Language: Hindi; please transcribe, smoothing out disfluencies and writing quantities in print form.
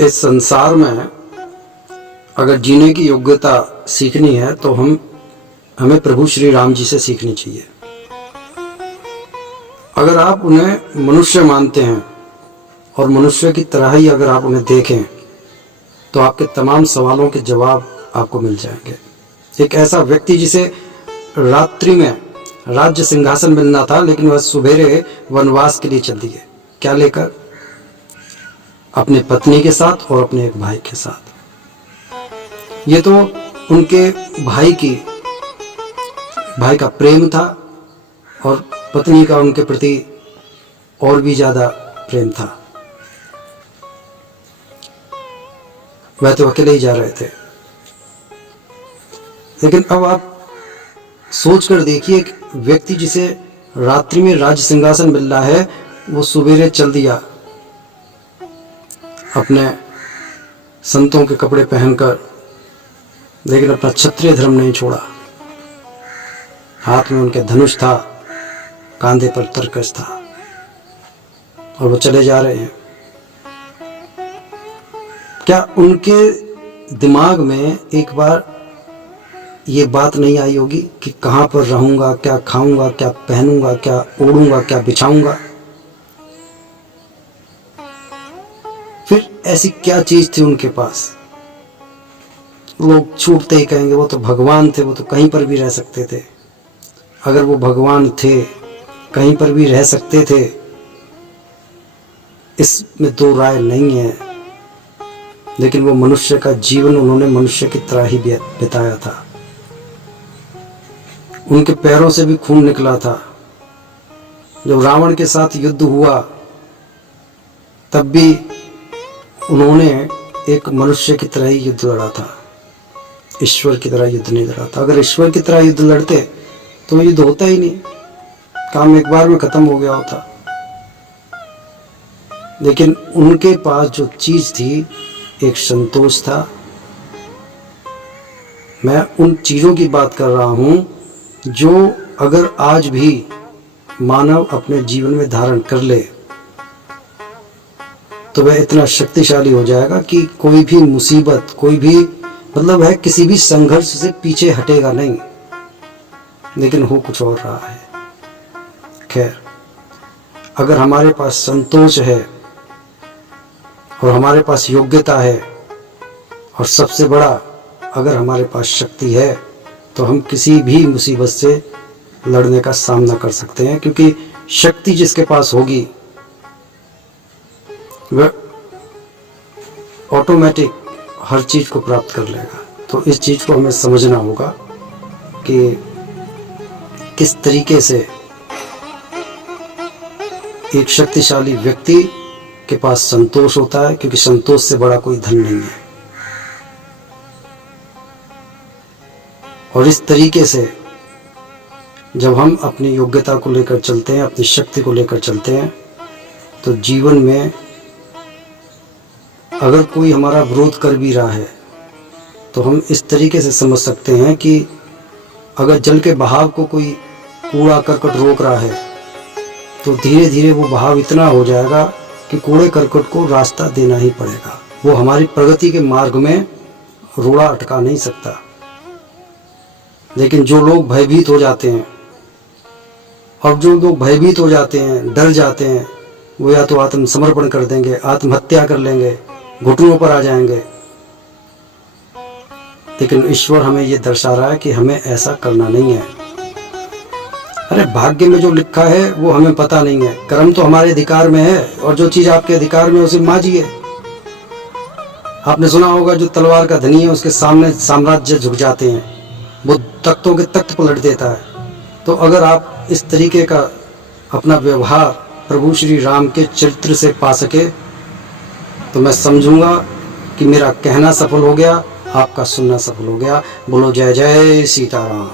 इस संसार में अगर जीने की योग्यता सीखनी है तो हमें प्रभु श्री राम जी से सीखनी चाहिए। अगर आप उन्हें मनुष्य मानते हैं और मनुष्य की तरह ही अगर आप उन्हें देखें तो आपके तमाम सवालों के जवाब आपको मिल जाएंगे। एक ऐसा व्यक्ति जिसे रात्रि में राज्य सिंहासन मिलना था, लेकिन वह सुबेरे वनवास के लिए चल दिए। क्या लेकर? अपने पत्नी के साथ और अपने एक भाई के साथ। ये तो उनके भाई का प्रेम था और पत्नी का उनके प्रति और भी ज्यादा प्रेम था। वह तो अकेले ही जा रहे थे। लेकिन अब आप सोच कर देखिए, एक व्यक्ति जिसे रात्रि में राज सिंहासन मिल रहा है, वो सुबेरे चल दिया अपने संतों के कपड़े पहनकर, लेकिन अपना क्षत्रिय धर्म नहीं छोड़ा। हाथ में उनके धनुष था, कांधे पर तरकश था, और वो चले जा रहे हैं। क्या उनके दिमाग में एक बार ये बात नहीं आई होगी कि कहां पर रहूंगा, क्या खाऊंगा, क्या पहनूंगा, क्या ओढ़ूंगा, क्या बिछाऊंगा? फिर ऐसी क्या चीज थी उनके पास? लोग छूटते ही कहेंगे वो तो भगवान थे, वो तो कहीं पर भी रह सकते थे। अगर वो भगवान थे, कहीं पर भी रह सकते थे, इसमें दो राय नहीं है। लेकिन वो मनुष्य का जीवन उन्होंने मनुष्य की तरह ही बिताया था। उनके पैरों से भी खून निकला था। जब रावण के साथ युद्ध हुआ तब भी उन्होंने एक मनुष्य की तरह ही युद्ध लड़ा था, ईश्वर की तरह युद्ध नहीं लड़ा था। अगर ईश्वर की तरह युद्ध लड़ते तो युद्ध होता ही नहीं, काम एक बार में खत्म हो गया होता। लेकिन उनके पास जो चीज थी, एक संतोष था। मैं उन चीजों की बात कर रहा हूं जो अगर आज भी मानव अपने जीवन में धारण कर ले तो वह इतना शक्तिशाली हो जाएगा कि कोई भी मुसीबत, कोई भी मतलब है किसी भी संघर्ष से पीछे हटेगा नहीं। लेकिन हो कुछ और रहा है। खैर, अगर हमारे पास संतोष है और हमारे पास योग्यता है और सबसे बड़ा अगर हमारे पास शक्ति है, तो हम किसी भी मुसीबत से लड़ने का सामना कर सकते हैं। क्योंकि शक्ति जिसके पास होगी वह ऑटोमेटिक हर चीज को प्राप्त कर लेगा। तो इस चीज को हमें समझना होगा कि किस तरीके से एक शक्तिशाली व्यक्ति के पास संतोष होता है, क्योंकि संतोष से बड़ा कोई धन नहीं है। और इस तरीके से जब हम अपनी योग्यता को लेकर चलते हैं, अपनी शक्ति को लेकर चलते हैं, तो जीवन में अगर कोई हमारा विरोध कर भी रहा है तो हम इस तरीके से समझ सकते हैं कि अगर जल के बहाव को कोई कूड़ा करकट रोक रहा है तो धीरे धीरे वो बहाव इतना हो जाएगा कि कूड़े करकट को रास्ता देना ही पड़ेगा। वो हमारी प्रगति के मार्ग में रोड़ा अटका नहीं सकता। लेकिन जो लोग भयभीत हो जाते हैं, और जो लोग भयभीत हो जाते हैं, डर जाते हैं, वो या तो आत्मसमर्पण कर देंगे, आत्महत्या कर लेंगे, घुटनों पर आ जाएंगे। लेकिन ईश्वर हमें ये दर्शा रहा है कि हमें ऐसा करना नहीं है। अरे भाग्य में जो लिखा है वो हमें पता नहीं है, कर्म तो हमारे अधिकार में है, और जो चीज आपके अधिकार में उसे माजिए। आपने सुना होगा, जो तलवार का धनी है उसके सामने साम्राज्य झुक जाते हैं, वो तख्तों के तख्त पलट देता है। तो अगर आप इस तरीके का अपना व्यवहार प्रभु श्री राम के चरित्र से पा सके तो मैं समझूंगा कि मेरा कहना सफल हो गया, आपका सुनना सफल हो गया। बोलो जय जय सीताराम।